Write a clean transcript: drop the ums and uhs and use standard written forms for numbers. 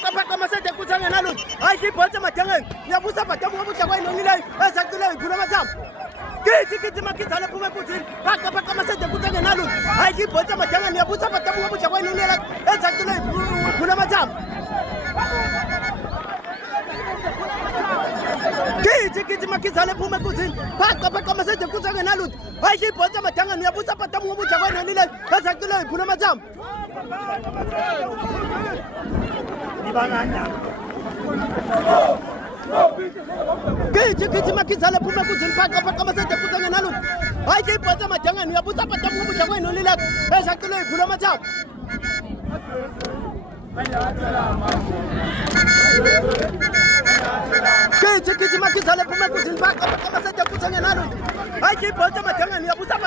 Paka masede kutsanga nalo. Hayi ibhotsa madangeni. Ngiyabusa badamu ngobuhle kwayinonileyo. Ezacileyo iphula amathamba. Kithi makizala phuma kuthini. Paka masede kutsanga nalo. Hayi ibhotsa madangeni. Ngiyabusa badamu ngobuhle kwayinonileyo. Ezacileyo iphula amathamba. Kithi makizala phuma kuthini. Paka masede kutsanga nalo. Hayi ibhotsa madangeni. Ngiyabusa badamu ngobuhle kwayinonileyo. Ezacileyo iphula amathamba. Kithi makizala phuma kuthini. Paka masede kutsanga nalo. Hayi ibhotsa madangeni. Ngiyabusa badamu ngobuhle kwayinonileyo. Ezacileyo iphula amathamba. Kithi makizala phuma kuthini. Paka masede kutsanga nalo. Hayi ibhotsa madangeni. Ngiyabusa